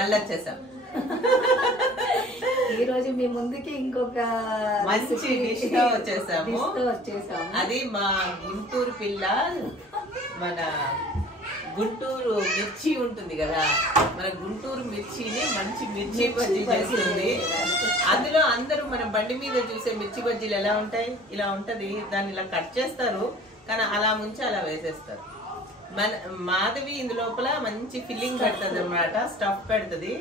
మళ్ళీ వచ్చేసాం. ఈ రోజు మీ ముందుకి ఇంకొక మంచి డిష్ తో వచ్చేసాము. అది మా గుంటూరు పిల్ల, మన గుంటూరు మిర్చి ఉంటుంది కదా, మన గుంటూరు మిర్చిని మంచి మిర్చి బజ్జీ చేస్తుంది. అందులో అందరూ మన బండి మీద చూసే మిర్చి బజ్జీలు ఎలా ఉంటాయి, ఇలా ఉంటది. దాన్ని ఇలా కట్ చేస్తారు, కానీ అలా ముంచి అలా వేసేస్తారు. మాధవి ఇందులోపల మంచి ఫిల్లింగ్ పెడుతుంది అన్నమాట, స్టఫ్ పెడుతుంది.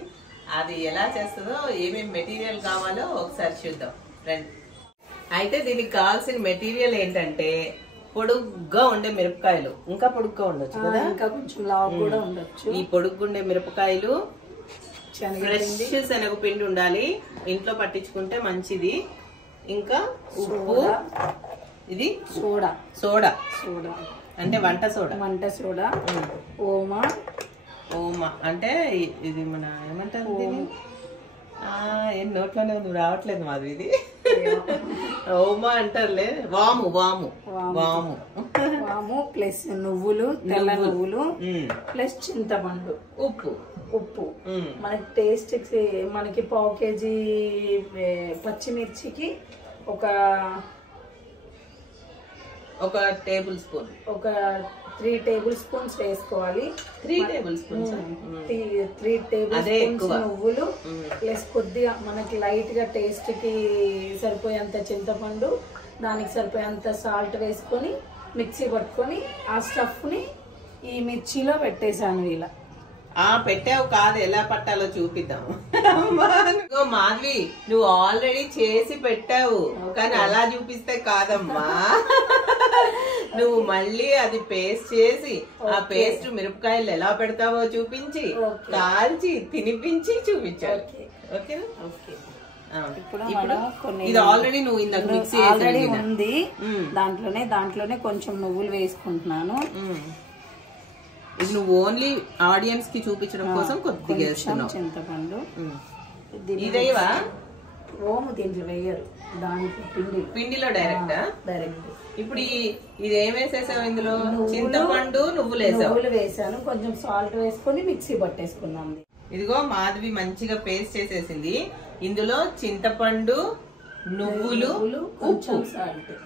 అది ఎలా చేస్తుందో, ఏమేమి మెటీరియల్ కావాలో ఒకసారి చూద్దాం రండి. అయితే దీనికి కావాల్సిన మెటీరియల్ ఏంటంటే పొడుగ్గా ఉండే మిరపకాయలు, ఇంకా పొడుగ్గా ఉండొచ్చు కదా, ఇంకా కొంచెం లావు కూడా ఉండొచ్చు. ఈ పొడుగ్గుండే మిరపకాయలు, ఫ్రెష్ శనగపిండి ఉండాలి, ఇంట్లో పట్టించుకుంటే మంచిది. ఇంకా ఉప్పు, ఇది సోడా, సోడా సోడా అంటే వంట సోడా, వంట సోడా, ఓమా, ఓమా అంటే ఇది మన ఏమంటారు, ఏం నోట్లోనే ఉంది రావట్లేదు మాది, ఇది ఓమా అంటారులే. వాము, వాము, వాము, వాము ప్లస్ నువ్వులు, తెల్ల నువ్వులు ప్లస్ చింతపండు, ఉప్పు, ఉప్పు. మనకి టేస్ట్ మనకి 1/2 kg పచ్చిమిర్చికి ఒక టేబుల్ స్పూన్, ఒక 3 టేబుల్ స్పూన్స్ వేసుకోవాలి. 3 టేబుల్ స్పూన్స్, 3 టేబుల్ స్పూన్స్ నువ్వులు ప్లస్ కొద్దిగా మనకి లైట్ గా టేస్ట్ కి సరిపోయేంత చింతపండు, దానికి సరిపోయేంత సాల్ట్ వేసుకొని మిక్సీ పట్టుకొని ఆ స్టఫ్ ని ఈ మిర్చిలో పెట్టేసాను. ఇలా పెట్టావు కాదు, ఎలా పట్టాలో చూపిద్దాము. మాధవి, నువ్వు ఆల్రెడీ చేసి పెట్టావు, కానీ అలా చూపిస్తే కాదమ్మా. నువ్వు మళ్ళీ అది పేస్ట్ చేసి, ఆ పేస్ట్ మిరపకాయలు ఎలా పెడతావో చూపించి, కాల్చి తినిపించి చూపించావు. ఓకేనా? ఇది ఆల్రెడీ నువ్వు ఇందాక మిక్సీ ఆల్రెడీ ఉంది, దాంట్లోనే కొంచెం నువ్వులు వేసుకుంటున్నాను. ఇది నువ్వు ఓన్లీ ఆడియన్స్ కి చూపించడం కోసం కొద్దిగా వేస్తున్నావు. చింతపండు ఇదేవా, ఓము దీంట్లో వేయరు, దానికి పిండిలో డైరెక్ట్. ఇప్పుడు ఇది ఏం వేసేసావు ఇందులో? చింతపండు, నువ్వులు వేసాను, కొంచెం సాల్ట్ వేసుకొని మిక్సీ పట్టేసుకున్నాం. ఇదిగో మాధవి మంచిగా పేస్ట్ చేసేసింది. ఇందులో చింతపండు, నువ్వులు, ఉప్పు,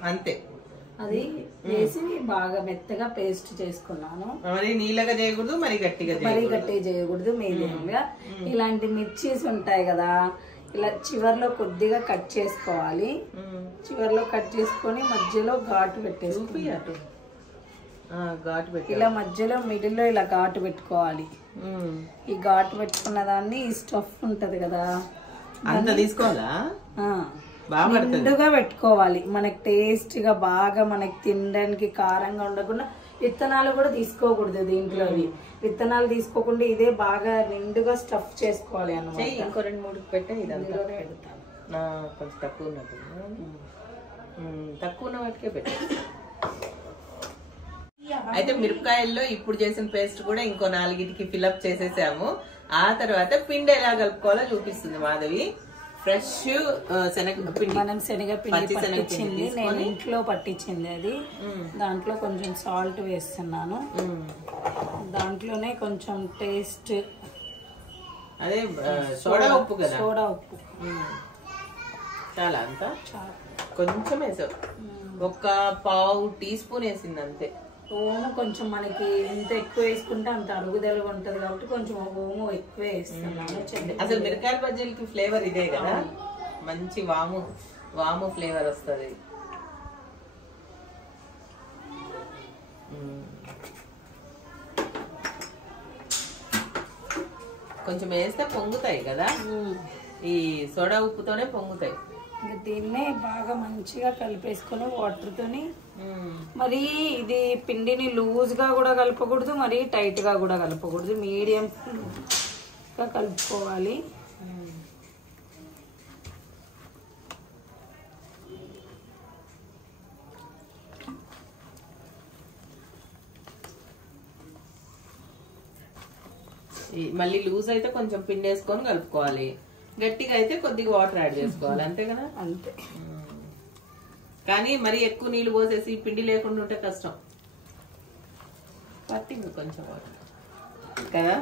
అంతే. అది వేసి బాగా మెత్తగా పేస్ట్ చేసుకున్నాను. మరి నీళ్ళగా చేయకూడదు, మరి గట్టిగా చేయకూడదు, మీడియంగా. ఇలాంటి మిర్చీస్ ఉంటాయి కదా, ఇలా చివర్లో కొద్దిగా కట్ చేసుకోవాలి. చివర్లో కట్ చేసుకొని మధ్యలో ఘాటు పెట్టేసుకోవాలి. ఇలా మధ్యలో మిడిల్ లో ఇలా ఘాటు పెట్టుకోవాలి. ఈ ఘాటు పెట్టుకున్న దాన్ని, ఈ స్టఫ్ ఉంటది కదా, అంత తీసుకోవాలా, నిండుగా పెట్టుకోవాలి. మనకి టేస్ట్ గా బాగా, మనకి తినడానికి కారంగా ఉండకుండా. విత్తనాలు కూడా తీసుకోకూడదు దీంట్లో, విత్తనాలు తీసుకోకుండా ఇదే బాగా నిండుగా స్టఫ్ చేసుకోవాలి అన్నమాట. ఇంకో 2-3 పెట్టే, ఇదంతా కొంచెం తక్కువ ఉన్నట్టు, తక్కువ ఉన్న వాటికే పెట్టే. అయితే మిరపకాయల్లో ఇప్పుడు చేసిన పేస్ట్ కూడా ఇంకో 4కి ఫిల్అప్ చేసేసాము. ఆ తర్వాత పిండి ఎలా కలుపుకోవాలో చూపిస్తుంది మాధవి. ఫ్రెష్ శనగపిండి, మనం శనగపిండి పట్టించింది, నేను ఇంట్లో పట్టించింది అది. దాంట్లో కొంచెం సాల్ట్ వేస్తున్నాను, దాంట్లోనే కొంచెం టేస్ట్, అదే సోడా ఉప్పు కదా, సోడా ఉప్పు చాలా, అంతా కొంచెం వేసావు, ఒక 1/2 టీ స్పూన్ వేసింది అంతే. ఓము కొంచెం మనకి ఎంత ఎక్కువ వేసుకుంటే అంత అరుగుదలగా ఉంటది కాబట్టి కొంచెం ఓము ఎక్కువ వేస్తున్నాను. అసలు మిరపకాయల బజ్జీలకి ఫ్లేవర్ ఇదే కదా, మంచి వాము ఫ్లేవర్ వస్తుంది. కొంచెం వేస్తే పొంగుతాయి కదా, ఈ సోడా ఉప్పుతోనే పొంగుతాయి. దీన్నే బాగా మంచిగా కలిపేసుకుని వాటర్ తోని. మరి ఇది పిండిని లూజ్ గా కూడా కలపకూడదు, మరి టైట్ గా కూడా కలపకూడదు, మీడియం గా కలుపుకోవాలి. మళ్ళీ లూజ్ అయితే కొంచెం పిండి వేసుకొని కలుపుకోవాలి, గట్టిగా అయితే కొద్దిగా వాటర్ యాడ్ చేసుకోవాలి, అంతే కదా. అంతే. కానీ మరి ఎక్కువ నీళ్లు పోసేసి పిండి లేకుండా ఉంటే కష్టం. పట్టింది కొంచెం వాటర్. కదా.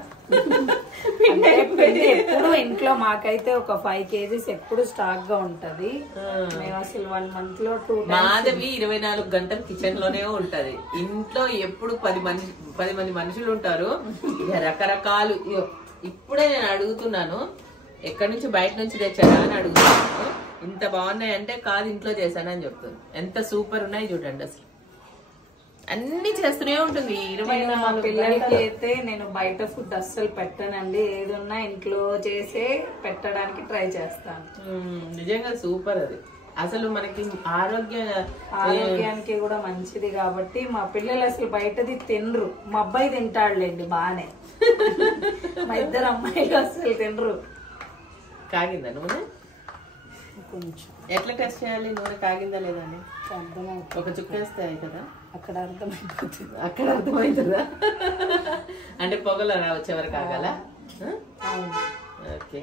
ఎప్పుడు ఇంట్లో మాకైతే ఒక 5 kgs ఎప్పుడు స్టాక్ గా ఉంటది. మేము అసలు 1 month లో 2 times. మాధవి 24 గంటలు కిచెన్ లోనే ఉంటది. ఇంట్లో ఎప్పుడు 10 మంది మనుషులు ఉంటారు. ఇక రకరకాలు. ఇప్పుడే నేను అడుగుతున్నాను, ఎక్కడి నుంచి బయట నుంచి తెచ్చారా అని అడుగుతున్నాను. ఇంత బాగున్నాయి అంటే కాదు ఇంట్లో చేశానని చెప్తుంది. ఎంత సూపర్ ఉన్నాయి చూడండి. అసలు అన్ని చేస్తూనే ఉంటుంది. 24 పిల్లలకి అయితే నేను బయట ఫుడ్ అస్సలు పెట్టనండి. ఏదున్నా ఇంట్లో చేసే పెట్టడానికి ట్రై చేస్తాను. నిజంగా సూపర్. అది అసలు మనకి ఆరోగ్యానికి కూడా మంచిది కాబట్టి మా పిల్లలు అసలు బయటది తినరు. మా అబ్బాయి తింటాడులేండి బానే. మా 2 అమ్మాయిలు అసలు తినరు. కాగిందా నూనె? కొంచెం ఎట్లా టెస్ట్ చేయాలి నూనె కాగిందా లేదా అని? అర్థమవుతుంది. ఒక చుక్క వేస్తే అవుతుందా? అక్కడ అర్థమైపోతుంది. అక్కడ అర్థమవుతుందా? అంటే పొగలు వచ్చే వరకు ఆగాల. ఓకే.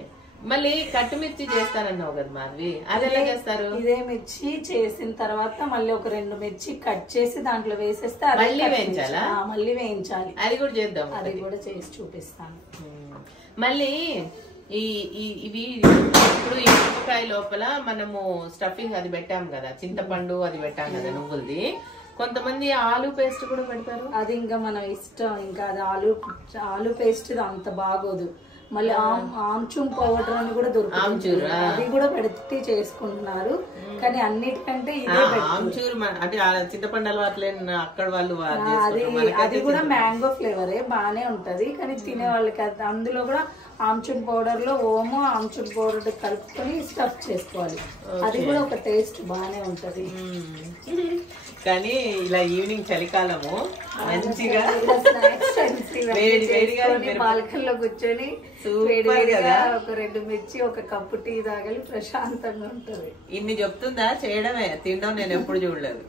మళ్ళీ కట్టుమిర్చి చేస్తానన్నావు కదా మాధవి, అది ఎలా చేస్తారు? ఇదే మిర్చి చేసిన తర్వాత మళ్ళీ ఒక 2 మిర్చి కట్ చేసి దాంట్లో వేసేస్తే మళ్ళీ వేయించాలా? మళ్ళీ వేయించాలి. అది కూడా చేద్దాం. అది కూడా చేసి చూపిస్తాను. మళ్ళీ ఇవి ఇప్పుడు ఈ మిరపకాయ లోపల మనము స్టఫింగ్ అది పెట్టాం కదా, చింతపండు అది పెట్టాం కదా నువ్వులది. కొంతమంది ఆలు పేస్ట్ కూడా పెడతారు. అది ఇంకా మన ఇష్టం. ఇంకా అది ఆలు పేస్ట్ అంత బాగోదు. మళ్ళీ ఆమ్చూర్ పౌడర్ అని కూడా దొరుకుతుంది. అది కూడా పెట్టి చేసుకుంటున్నారు. కానీ అన్నిటికంటే ఇదే ఆమ్చూర్ అంటే చింతపండు అలవాట్లే అక్కడ వాళ్ళు. అది కూడా మ్యాంగో ఫ్లేవరే బానే ఉంటది. కానీ తినే వాళ్ళకి అందులో కూడా ఆమ్చూర్ పౌడర్ లో ఓమో ఆమ్చూర్ పౌడర్ కలుపుకొని స్టఫ్ చేసుకోవాలి. అది కూడా ఒక టేస్ట్ బానే ఉంటది. కానీ ఇలా ఈవినింగ్ చలికాలము మంచిగా బాల్కల్లో కూర్చొని ఒక 2 మిర్చి ఒక కప్పు టీ తాగాలి, ప్రశాంతంగా ఉంటది. ఇన్ని చెప్తుందా? చేయడమే, తినడం నేను ఎప్పుడు చూడలేదు.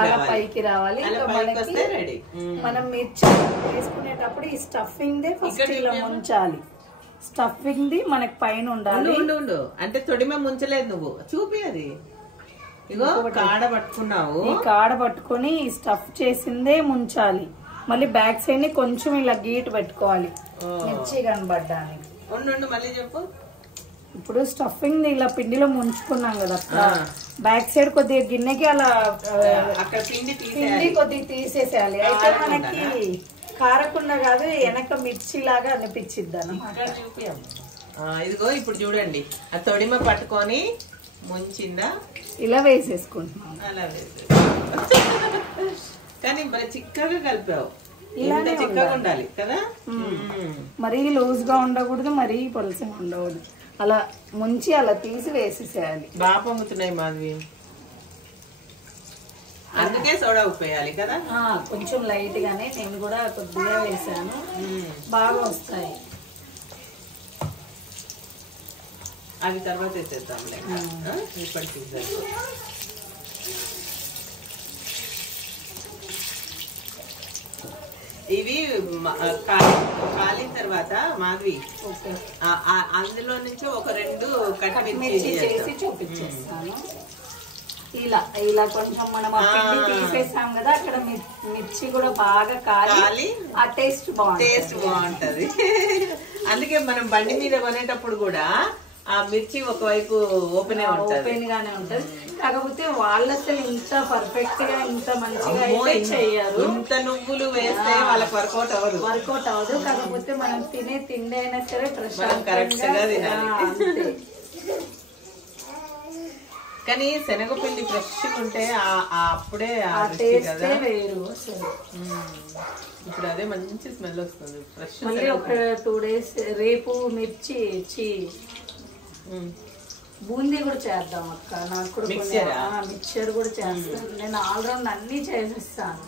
అలా పైకి రావాలి. మనం మిర్చి వేసుకునేటప్పుడు ఈ స్టఫింగ్ దే ఫస్ట్ ఇలా ముంచాలి. స్టఫింగ్ ది మనకి పైన ఉండాలి. అంటే తొడిమే ముంచలేదు నువ్వు, చూపి. అది ఇగో కాడ పట్టుకున్నావు. ఈ కాడ పట్టుకుని స్టఫ్ చేసిందే ముంచాలి. మళ్ళీ బ్యాక్ సైడ్ ని కొంచెం ఇలా గీట్ పెట్టుకోవాలి మిర్చి కనబడ్డానికి. మళ్ళీ చెప్పు. ఇప్పుడు స్టఫింగ్ ఇలా పిండిలో ముంచుకున్నాం కదా, బ్యాక్ సైడ్ కొద్దిగా గిన్నెకి అలా పిండి కొద్దిగా తీసేసేయాలి. అయితే మనకి కారకుండా కాదు, వెనక మిర్చి లాగా అనిపించిద్ది అన్నమాట. ఇదిగో ఇప్పుడు చూడండి, ఆ తొడిమ పట్టుకొని ముంచిందా ఇలా వేసేసుకుంటున్నాం. అలా వేసేసుకుంటాం. కానీ మరి చిక్కగా కలిపావు. ఇలా చిక్కగా ఉండాలి కదా, మరీ లూజ్ గా ఉండకూడదు, మరీ పలుసగా ఉండకూడదు. అలా ముంచి అలా తీసి వేసేసేయాలి. బాగా పొంగుతున్నాయి మాధవి, అందుకే సోడా ఉప్పు వేయాలి కదా. కొంచెం లైట్ గానే నేను కూడా కొద్దిగా వేసాను, బాగా వస్తాయి. అవి తర్వాత వేసేద్దాం. ఇప్పటికి ఇవి కాలిన తర్వాత మాధవి అందులో నుంచి ఒక 2 కట్టిమిర్చి చేసి చూపించేస్తాను. ఇలా ఇలా కొంచెం మనం తీసేసాం కదా, అక్కడ మిర్చి కూడా బాగా కాలి ఆ టేస్ట్ బాగుంటది. అందుకే మనం బండి మీద కొనేటప్పుడు కూడా ఆ మిర్చి ఒకవైపు ఓపెన్ గానే ఉంటది. కాకపోతే వాళ్ళు అసలు ఇంత పర్ఫెక్ట్ గా ఇంత మంచిగా అయితే చెయ్యరు. ఇంత నువ్వులు వేస్తే వాళ్ళకి వర్కౌట్ అవ్వదు. కాకపోతే మనం తినే తిండి అయినా సరే కరెక్ట్గా తినాలి. కానీ శనగపిండి ఫ్రెష్ ఉంటే అప్పుడే వేరు అసలు. ఇప్పుడు అదే మంచి స్మెల్ వస్తుంది ఫ్రెష్. మళ్ళీ ఒక 2 days రేపు మిర్చి బూందీ కూడా చేద్దాం అక్క. నాకు కూడా మిక్చర్ కూడా చేస్తాను. నేను ఆల్రౌండ్ అన్ని చేసేస్తాను.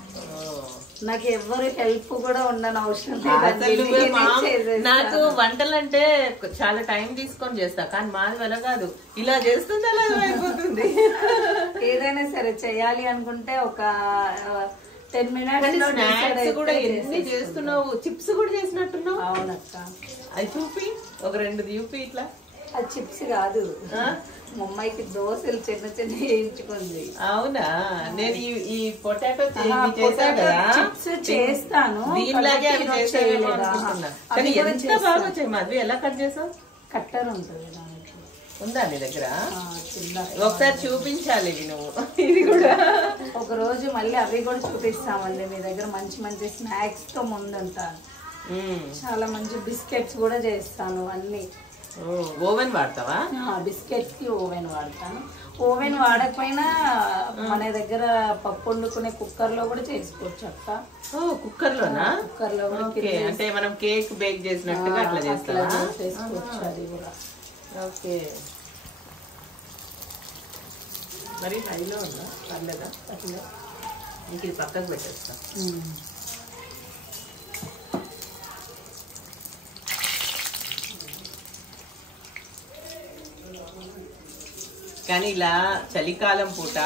నాకు ఎవరు హెల్ప్ కూడా ఉండని అవసరం లేదు. నాకు వంటలంటే చాలా టైం తీసుకొని చేస్తా, కానీ మాది వల్ల కాదు, ఇలా చేస్తుంది అలా అయిపోతుంది. ఏదైనా సరే చేయాలి అనుకుంటే ఒక 10 minutes. స్నాక్స్ కూడా ఎన్ని చేస్తున్నావు, చిప్స్ కూడా చేసినట్టున్నావు. అవునక్క. అది చూపి, ఒక 2 చూపి. ఇట్లా అది చిప్స్ కాదు, మా అమ్మాయికి దోశలు చిన్న చిన్న వేయించుకుంది. అవునా, నేను ఈ పొటాటో చిప్స్ చేస్తాను, దీనిలాగే అవి చేసేవేమో అనుకుంటున్నా. కానీ ఎంత బాగా వచ్చాయి మాధవి, ఎలా కట్ చేసావు? కట్టర్ ఉంటుంది దానికి. ఉందా నీ దగ్గర? ఒకసారి చూపించాలి నువ్వు. ఇది కూడా ఒక రోజు మళ్ళీ అవి కూడా చూపిస్తామండి మీ దగ్గర. మంచి మంచి స్నాక్స్ తో ముందుంటాను. చాలా మంచి బిస్కెట్స్ కూడా చేస్తాను అన్ని. ఓవెన్ వాడతావా? బిస్కెట్స్ కి ఓవెన్ వాడతాను. ఓవెన్ వాడకపోయినా మన దగ్గర పప్పు వండుకునే కుక్కర్ లో కూడా చేసుకోవచ్చు అక్క. కుక్కర్ లోనా? కుక్కర్ లో అంటే మనం కేక్ బేక్ చేసినట్టుగా అట్లా చేసుకోవచ్చు అది కూడా. ఓకే, మరి హైలో ఉందా? పర్లేదా? పర్లేదు, ఇంక ఇది పక్కకు పెట్టేస్తా. కానీ ఇలా చలికాలం పూట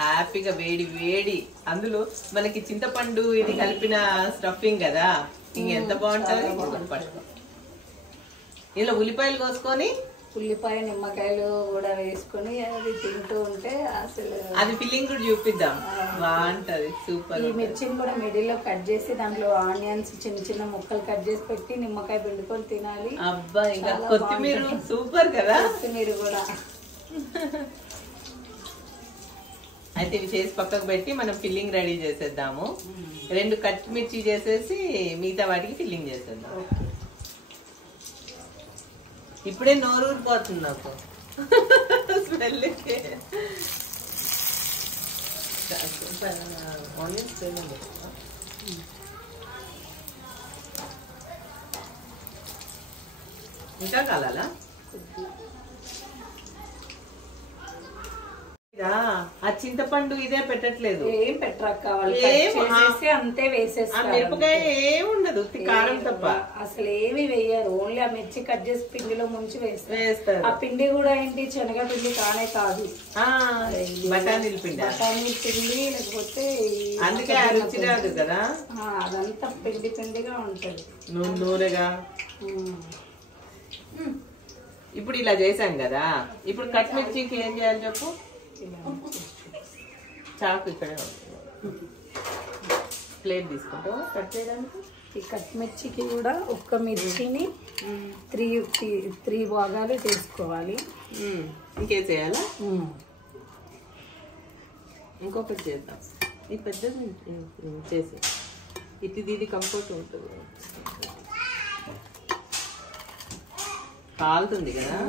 హ్యాపీగా వేడి వేడి, అందులో మనకి చింతపండు ఇది కలిపిన స్టఫింగ్ కదా, ఇంకెంత బాగుంటుంది. ఇలా ఉల్లిపాయలు కోసుకొని ఉల్లిపాయ నిమ్మకాయలు కూడా వేసుకొని అది తింటూ ఉంటే అసలు అది ఫిల్లింగ్ కూడా చూపిద్దాం, బాగుంటది. సూపర్. ఈ మిర్చిని కూడా మిడిల్ లో కట్ చేసి దాంట్లో ఆనియన్స్ చిన్న చిన్న ముక్కలు కట్ చేసి పెట్టి నిమ్మకాయ పిండుకొని తినాలి. అబ్బా, ఇంకా కొత్తిమీర సూపర్ కదా. కొత్తిమీర కూడా. అయితే ఇవి చేసి పక్కకు పెట్టి మనం ఫిల్లింగ్ రెడీ చేసేద్దాము. 2 కట్ మిర్చి చేసేసి మిగతా వాటికి ఫిల్లింగ్ చేసేద్దాం. ఇప్పుడే నోరు ఊరిపోతుంది నాకు స్మెల్. ఇంకా కాలాలా? ఆ చింతపండు ఇదే పెట్టట్లేదు, ఏం పెట్టరక్క. అంతే వేసేస్తారు. మిరపకాయ ఏం ఉండదు, కారం తప్ప అసలు ఏమి వేయరు. ఓన్లీ ఆ మిర్చి కట్ చేసి పిండిలో ముంచి వేస్తారు. ఆ పిండి కూడా ఏంటి, శనగ పిండి కానే కాదు, బఠానీల పిండి. బఠానీల పిండి, లేకపోతే అందుకే ఆ రుచి రాదు కదా. అదంతా పిండి పిండిగా ఉంటది, నూనెగా. ఇప్పుడు ఇలా చేసాం కదా, ఇప్పుడు కట్ మిర్చికి ఏం చేయాలి చెప్పు? చాకు ఇక్కడ ప్లేట్ తీసుకుంటావు కట్ చేయడానికి. ఈ కట్ మిర్చికి కూడా ఒక్క మిర్చిని 3 భాగాలు చేసుకోవాలి. ఇంకేం చేయాలా? ఇంకొకటి చేద్దాం. ఈ పెద్దది చేసి ఇది కంఫర్ట్ ఉంటుంది, కాలుతుంది కదా.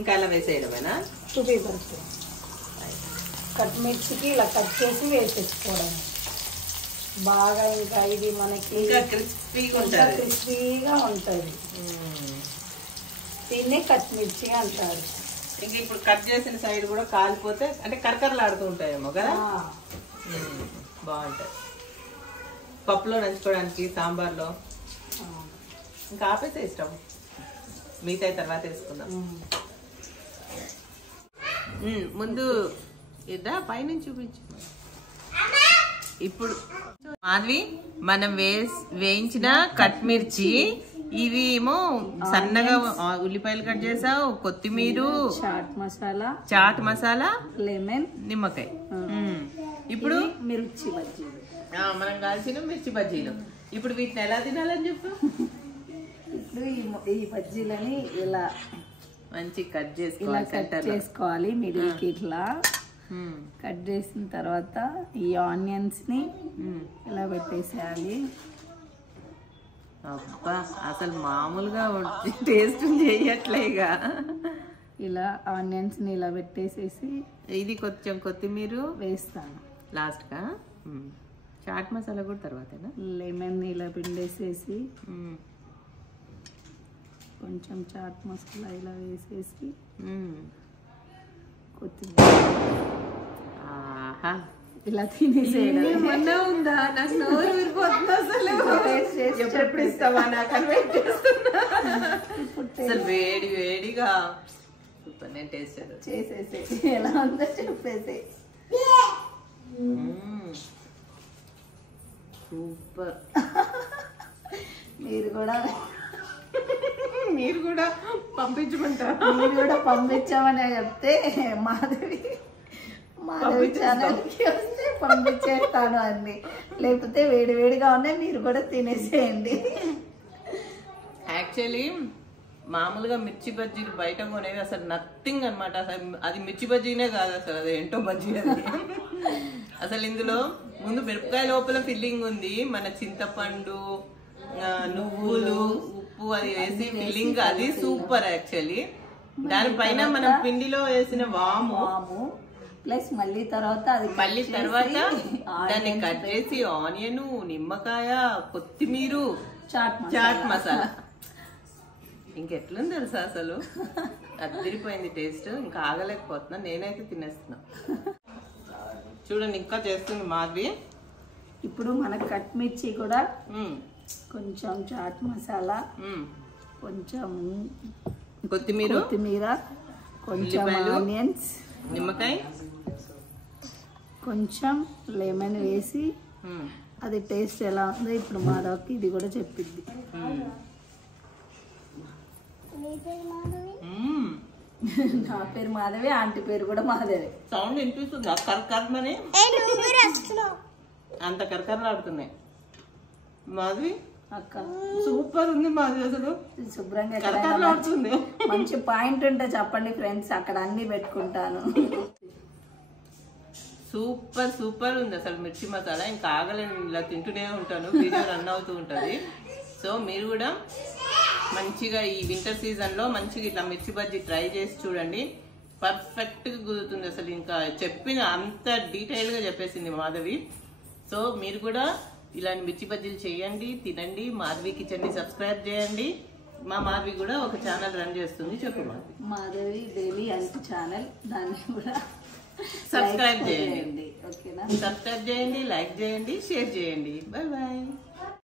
ఇంకా అలా వేసేయడమేనా? 2 పేపర్స్ కట్ మిర్చికి ఇలా కట్ చేసి వేసేసుకోవడం బాగా. ఇంకా ఇది మనకి క్రిస్పీగా ఉంటుంది. దీన్నే కట్ మిర్చి అంటారు. ఇంకా ఇప్పుడు కట్ చేసిన సైడ్ కూడా కాలిపోతే అంటే కరకరలాడుతూ ఉంటాయేమో కదా. బాగుంటాయి పప్పులో నంచుకోవడానికి, సాంబార్లో. ఇంకా ఆపేస్తే ఇష్టం, మిగతా తర్వాత వేసుకుందాం. ముందు ఇద్దా పైనుంచి చూపించు. ఇప్పుడు మాధవి మనం వేయించిన కట్ మిర్చి, ఇవి ఏమో సన్నగా ఉల్లిపాయలు కట్ చేసావు, కొత్తిమీర, చాట్ మసాలా, లెమన్, నిమ్మకాయ. ఇప్పుడు మిర్చి బజ్జీలు, మనం కాల్చిన మిర్చి బజ్జీలు. ఇప్పుడు వీటిని ఎలా తినాలని చెప్పు. ఇప్పుడు ఈ బజ్జీలని ఇలా మంచి కట్ చేసుకోవాలి. మిడిల్ కి ఇట్లా కట్ చేసిన తర్వాత ఈ ఆనియన్స్ ని ఇలా పెట్టేసేయాలి. అబ్బా, అసలు మామూలుగా టేస్ట్ చేయట్లేగా. ఇలా ఆనియన్స్ ని ఇలా పెట్టేసేసి ఇది కొంచెం కొత్తిమీర వేస్తాను లాస్ట్ గా. చాట్ మసాలా కూడా తర్వాతేనా? లెమన్ ఇలా పిండేసేసి కొంచెం చాట్ మసాలా ఇలా వేసేసి కొత్తిమీర ఇలా తినేసేయడం. ఉందా? నాకు నోరు ఊరిపోతుంది అసలు. ఎప్పుడెప్పుడు ఇస్తావా నాకు అని వెయిట్ చేస్తున్నా. అసలు వేడి వేడిగా సూపర్. నేను టేస్ట్ చేసేసి ఎలా ఉందో చెప్పేసి సూపర్. మీరు కూడా పంపించుకుంటారు. మీరు కూడా పంపించామని చెప్తే మాధవి ఛానల్కి వస్తే పంపించేస్తాను అన్ని, లేకపోతే వేడివేడిగా ఉన్నాయి మీరు కూడా తినేసేయండి. యాక్చువల్లీ మామూలుగా మిర్చి బజ్జీలు బయట కొనేవి అసలు నథింగ్ అనమాట. అసలు అది మిర్చి బజ్జీనే కాదు, అసలు అది ఏంటో బజ్జీ అది. అసలు ఇందులో ముందు మిరపకాయ లోపల ఫిల్లింగ్ ఉంది, మన చింతపండు, నువ్వులు, ఉప్పు అది వేసి ఫిల్లింగ్, అది సూపర్ యాక్చువల్లీ. దానిపైన మనం పిండిలో వేసిన వాము ప్లస్ మళ్ళీ తర్వాత దాన్ని కట్ చేసి ఆనియన్, నిమ్మకాయ, కొత్తిమీర, చాట్ మసాలా. ఇంకెట్లుంది తెలుసా అసలు, అదిరిపోయింది టేస్ట్. ఇంకా ఆగలేకపోతున్నా, నేనైతే తినేస్తున్నా. చూడండి ఇంకా చేస్తుంది మాధవి. ఇప్పుడు మన కట్ మిర్చి కూడా కొంచెం చాట్ మసాలా, కొంచెం కొత్తిమీర, కొంచెం ఆనియన్స్, నిమ్మకాయ, కొంచెం లెమన్ వేసి అది టేస్ట్ ఎలా ఉందో ఇప్పుడు మాధవకి ఇది కూడా చెప్పిద్ది. నా పేరు మాధవి, ఆంటీ పేరు కూడా మాధవి. సౌండ్ వినిపిస్తుందా? కరకరమని అంత కరకరలాడుతున్నాయి. మాధవి అక్క సూపర్ ఉంది మాధవి, అసలు శుభ్రంగా కరకరలాడుతుంది. మంచి పాయింట్ ఉంటే చెప్పండి ఫ్రెండ్స్, అక్కడ అన్ని పెట్టుకుంటాను. సూపర్ సూపర్ ఉంది అసలు మిర్చి మసాలా. ఇంకా ఆగలేను, ఇలా తింటూనే ఉంటాను, వీడియో రన్ అవుతూ ఉంటుంది. సో మీరు కూడా మంచిగా ఈ వింటర్ సీజన్లో మంచిగా ఇట్లా మిర్చి బజ్జీ ట్రై చేసి చూడండి, పర్ఫెక్ట్గా కుదురుతుంది అసలు. ఇంకా చెప్పిన అంత డీటెయిల్గా చెప్పేసింది మాధవి. సో మీరు కూడా ఇలాంటి మిర్చి బజ్జీలు చేయండి, తినండి. మాధవి కిచెన్ని సబ్స్క్రైబ్ చేయండి. మా మాధవి కూడా ఒక ఛానల్ రన్ చేస్తుంది, చెప్పు మాధవి. మాధవి డైలీ అంటి ఛానల్, దాన్ని కూడా సబ్స్క్రైబ్ చేయండి. ఓకేనా? సబ్స్క్రైబ్ చేయండి, లైక్ చేయండి, షేర్ చేయండి. Bye bye.